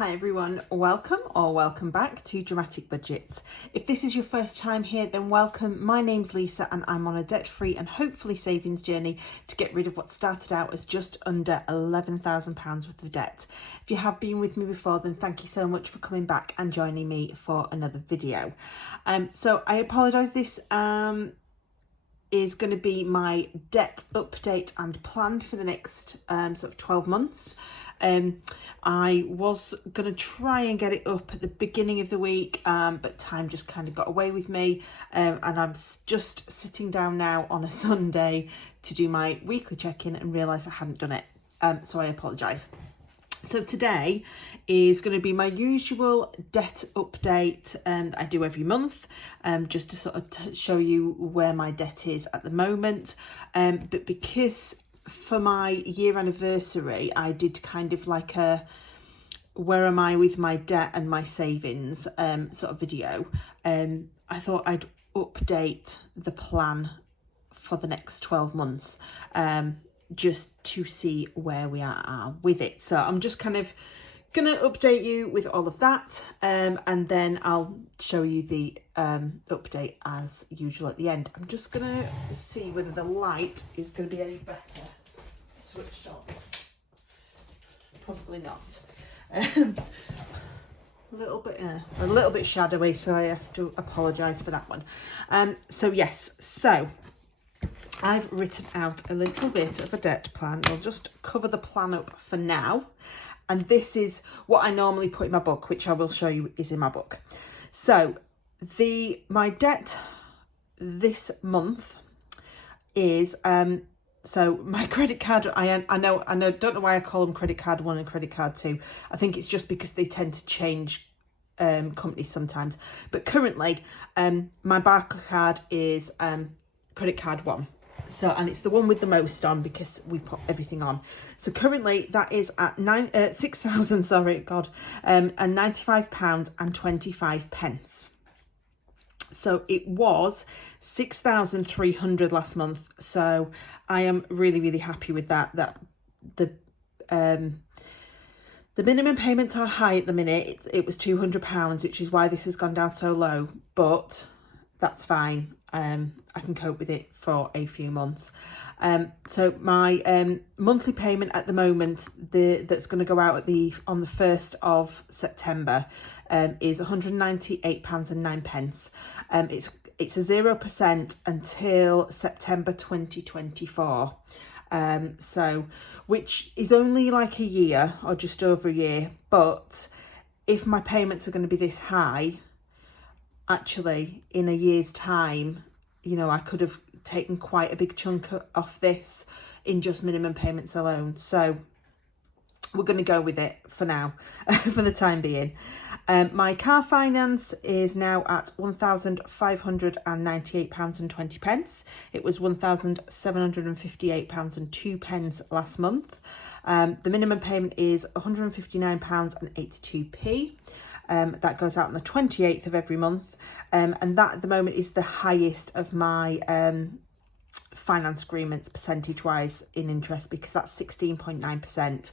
Hi everyone, welcome back to Dramatic Budgets. If this is your first time here, then welcome. My name's Lisa and I'm on a debt-free and hopefully savings journey to get rid of what started out as just under £11,000 worth of debt. If you have been with me before, then thank you so much for coming back and joining me for another video. So I apologise, this is going to be my debt update and plan for the next sort of 12 months. I was going to try and get it up at the beginning of the week, but time just kind of got away with me, and I'm just sitting down now on a Sunday to do my weekly check-in and realise I hadn't done it, so I apologise. So today is going to be my usual debt update that I do every month, just to sort of show you where my debt is at the moment, but because for my year anniversary I did kind of like a where am I with my debt and my savings sort of video. I thought I'd update the plan for the next 12 months just to see where we are with it. So I'm just kind of gonna update you with all of that, and then I'll show you the update as usual at the end. I'm just gonna see whether the light is gonna be any better switched on. Probably not. A little bit shadowy, so I have to apologise for that one. So yes, so I've written out a little bit of a debt plan. I'll just cover the plan up for now. And this is what I normally put in my book, which I will show you is in my book. So my debt this month is so my credit card, I don't know why I call them credit card 1 and credit card 2. I think it's just because they tend to change companies sometimes. But currently my Barclaycard is credit card 1. So, and it's the one with the most on because we put everything on. So currently that is at £6,000, sorry, God, and £95 and 25 pence. So it was 6,300 last month. So I am really happy with that. That the minimum payments are high at the minute. It was £200, which is why this has gone down so low, but that's fine. I can cope with it for a few months. So my monthly payment at the moment, that's going to go out on the 1st of September, is £198 and 9 pence. It's a 0% until September 2024. So which is only like a year or just over a year, but if my payments are going to be this high, actually in a year's time, you know, I could have taken quite a big chunk off this in just minimum payments alone. So we're going to go with it for now, for the time being. My car finance is now at £1,598 and 20 pence. It was £1,758 and 2 pence last month. The minimum payment is £159 and 82p. That goes out on the 28th of every month, and that at the moment is the highest of my finance agreements percentage wise in interest, because that's 16.9%.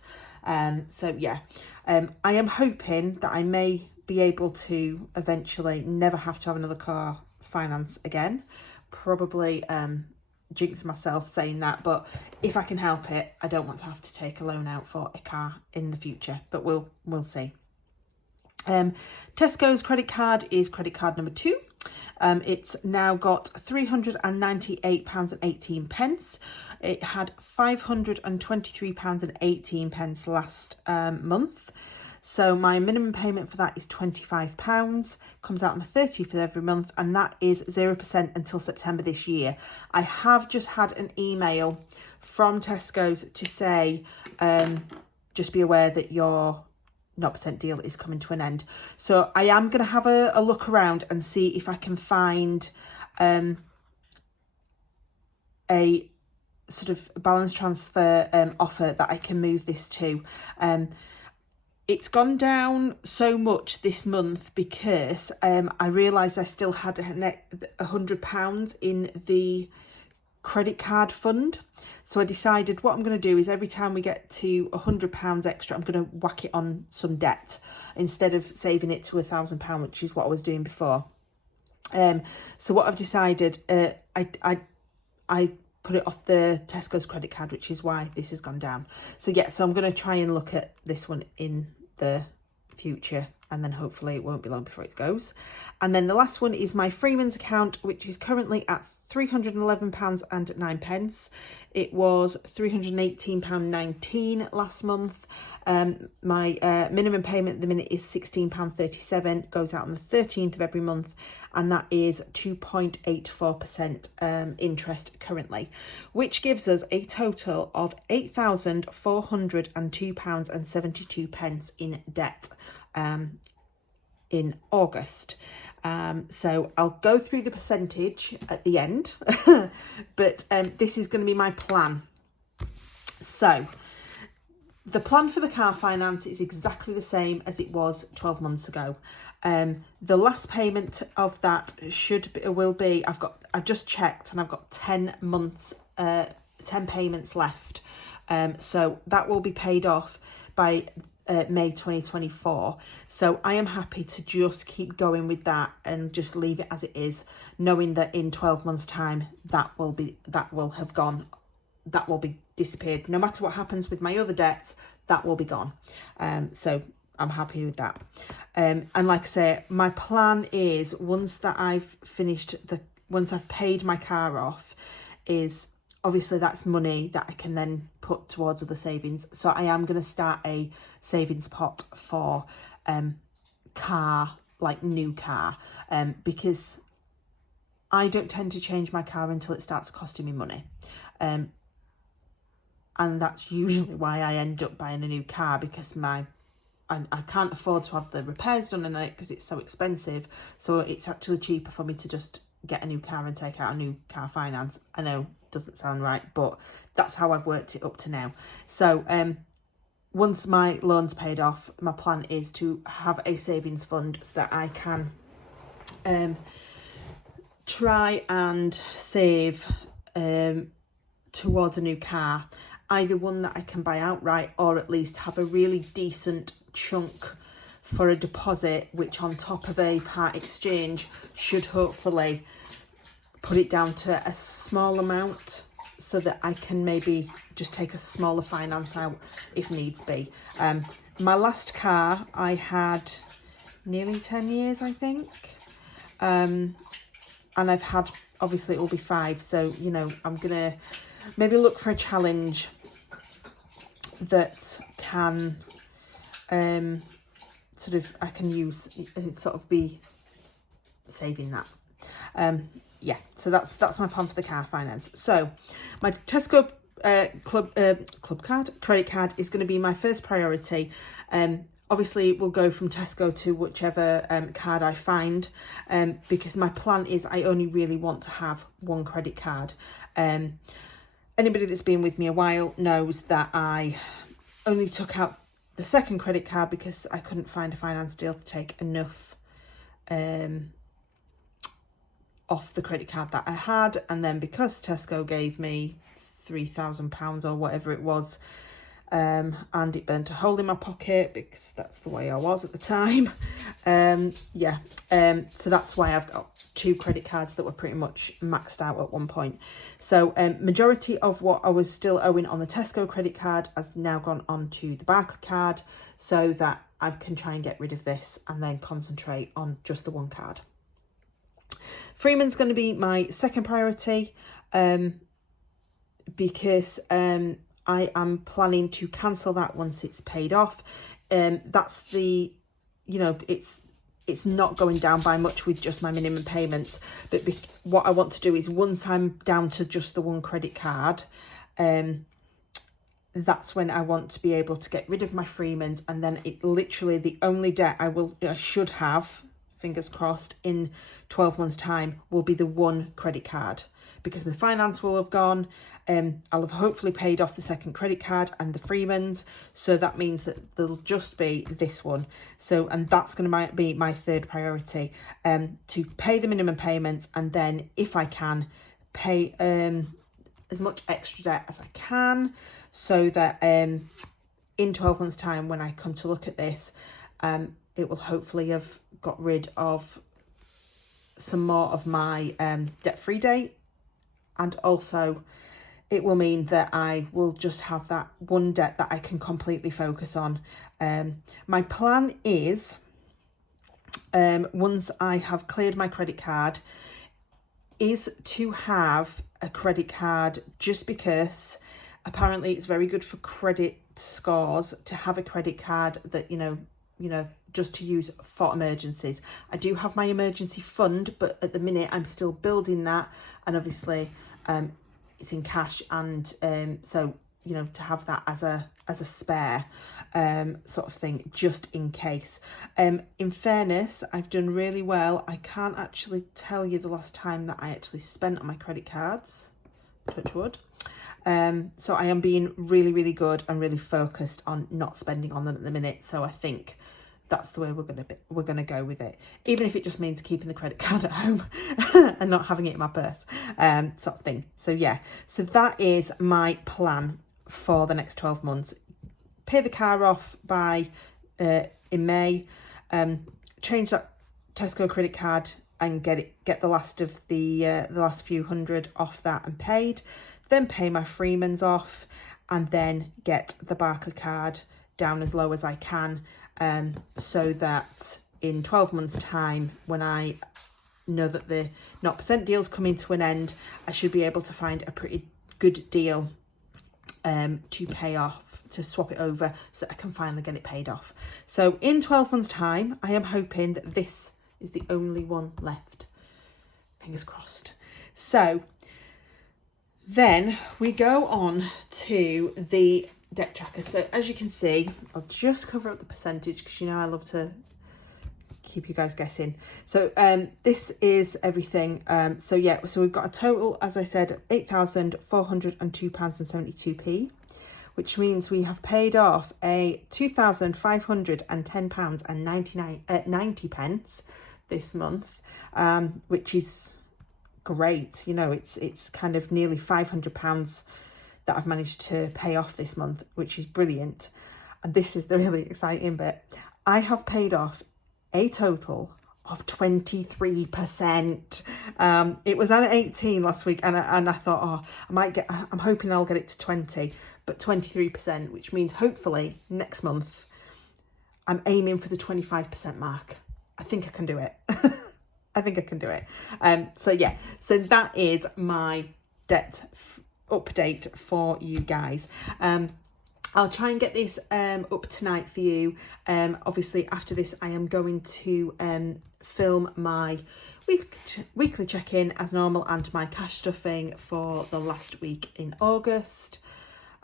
So yeah, I am hoping that I may be able to eventually never have to have another car finance again. Probably jinx myself saying that, but if I can help it, I don't want to have to take a loan out for a car in the future, but we'll see. Tesco's credit card is credit card number 2. It's now got £398 and 18 pence. It had £523 and 18 pence last month. So my minimum payment for that is £25. Comes out on the 30th of every month, and that is 0% until September this year. I have just had an email from Tesco's to say, just be aware that your 0% deal is coming to an end. So I am going to have a look around and see if I can find a sort of balance transfer offer that I can move this to. It's gone down so much this month because I realised I still had £100 in the credit card fund. So I decided what I'm going to do is every time we get to £100 extra, I'm going to whack it on some debt. instead of saving it to £1,000, which is what I was doing before. So what I've decided, I put it off the Tesco's credit card, which is why this has gone down. So yeah, so I'm going to try and look at this one in the future, and then hopefully it won't be long before it goes. And then the last one is my Freeman's account, which is currently at £311.09. It was £318.19 last month. My minimum payment at the minute is £16.37, goes out on the 13th of every month, and that is 2.84% interest currently, which gives us a total of £8,402.72 in debt in August. So I'll go through the percentage at the end, but this is going to be my plan. So the plan for the car finance is exactly the same as it was 12 months ago. The last payment of that will be, I've just checked, and I've got 10 payments left. So that will be paid off by May 2024. So I am happy to just keep going with that and just leave it as it is, knowing that in 12 months time that will be disappeared. No matter what happens with my other debts, that will be gone. So I'm happy with that. And like I say, my plan is once I've paid my car off, is obviously that's money that I can then put towards other savings. So I am going to start a savings pot for new car, because I don't tend to change my car until it starts costing me money. And that's usually why I end up buying a new car, because I can't afford to have the repairs done on it because it's so expensive. So it's actually cheaper for me to just get a new car and take out a new car finance. I know, doesn't sound right, but that's how I've worked it up to now. So once my loan's paid off, my plan is to have a savings fund so that I can try and save towards a new car, either one that I can buy outright, or at least have a really decent chunk for a deposit, which on top of a part exchange should hopefully put it down to a small amount, so that I can maybe just take a smaller finance out if needs be. My last car I had nearly 10 years, I think, and I've had, obviously it will be 5, so you know, I'm gonna maybe look for a challenge that can I can use, sort of be saving that. Yeah, so that's my plan for the car finance. So my Tesco club credit card is going to be my first priority. Obviously we'll go from Tesco to whichever card I find, because my plan is I only really want to have one credit card. Anybody that's been with me a while knows that I only took out the second credit card because I couldn't find a finance deal to take enough off the credit card that I had, and then because Tesco gave me £3,000 or whatever it was, and it burnt a hole in my pocket because that's the way I was at the time. So that's why I've got 2 credit cards that were pretty much maxed out at one point. So majority of what I was still owing on the Tesco credit card has now gone on to the Barclaycard, so that I can try and get rid of this and then concentrate on just the one card. Freeman's going to be my second priority, because I am planning to cancel that once it's paid off. That's the, you know, it's not going down by much with just my minimum payments, but what I want to do is once I'm down to just the one credit card, that's when I want to be able to get rid of my Freeman's, and then it literally the only debt I should have, fingers crossed, in 12 months time will be the one credit card, because the finance will have gone. I'll have hopefully paid off the second credit card and the Freeman's, so that means that there'll just be this one. So, and that's going to be my third priority, to pay the minimum payments, and then if I can pay as much extra debt as I can, so that in 12 months time when I come to look at this, it will hopefully have got rid of some more of my debt-free date, and also it will mean that I will just have that one debt that I can completely focus on. My plan is, once I have cleared my credit card, is to have a credit card, just because apparently it's very good for credit scores to have a credit card that, you know, just to use for emergencies. I do have my emergency fund, but at the minute I'm still building that, and obviously it's in cash, and so, you know, to have that as a spare sort of thing, just in case. In fairness, I've done really well. I can't actually tell you the last time that I actually spent on my credit cards, touch wood. So I am being really, really good and really focused on not spending on them at the minute. So I think that's the way we're gonna go with it, even if it just means keeping the credit card at home and not having it in my purse, sort of thing. So yeah, so that is my plan for the next 12 months. Pay the car off by in May, change that Tesco credit card and get the last of the last few hundred off that and paid, then pay my Freeman's off, and then get the Barclaycard down as low as I can, so that in 12 months time, when I know that the 0% deal's coming to an end, I should be able to find a pretty good deal to pay off, to swap it over, so that I can finally get it paid off. So in 12 months time, I am hoping that this is the only one left. Fingers crossed. So then we go on to the debt tracker. So as you can see, I'll just cover up the percentage because, you know, I love to keep you guys guessing. So this is everything. So yeah, so we've got a total, as I said, £8,402.72, which means we have paid off a £2,510.90 this month, which is great. You know, it's kind of nearly £500 that I've managed to pay off this month, which is brilliant. And this is the really exciting bit. I have paid off a total of 23%. It was at 18 last week, and I thought, oh, I'm hoping I'll get it to 20, but 23%, which means hopefully next month I'm aiming for the 25% mark. I think I can do it. I think I can do it. So yeah, so that is my debt update for you guys. I'll try and get this up tonight for you. Obviously after this I am going to film my weekly check-in as normal, and my cash stuffing for the last week in August.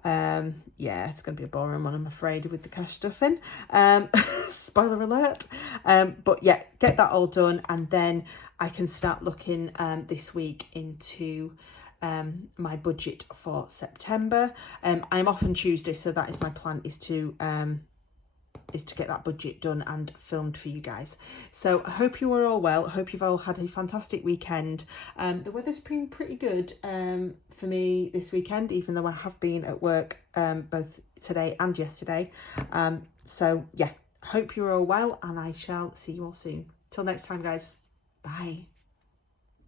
Yeah, it's gonna be a boring one, I'm afraid, with the cash stuffing. Spoiler alert. But yeah, get that all done, and then I can start looking this week into my budget for September. I'm off on Tuesday, so that is my plan, is to get that budget done and filmed for you guys. So I hope you are all well. I hope you've all had a fantastic weekend. The weather's been pretty good for me this weekend, even though I have been at work both today and yesterday. So yeah, hope you're all well, and I shall see you all soon. Till next time, guys. Bye.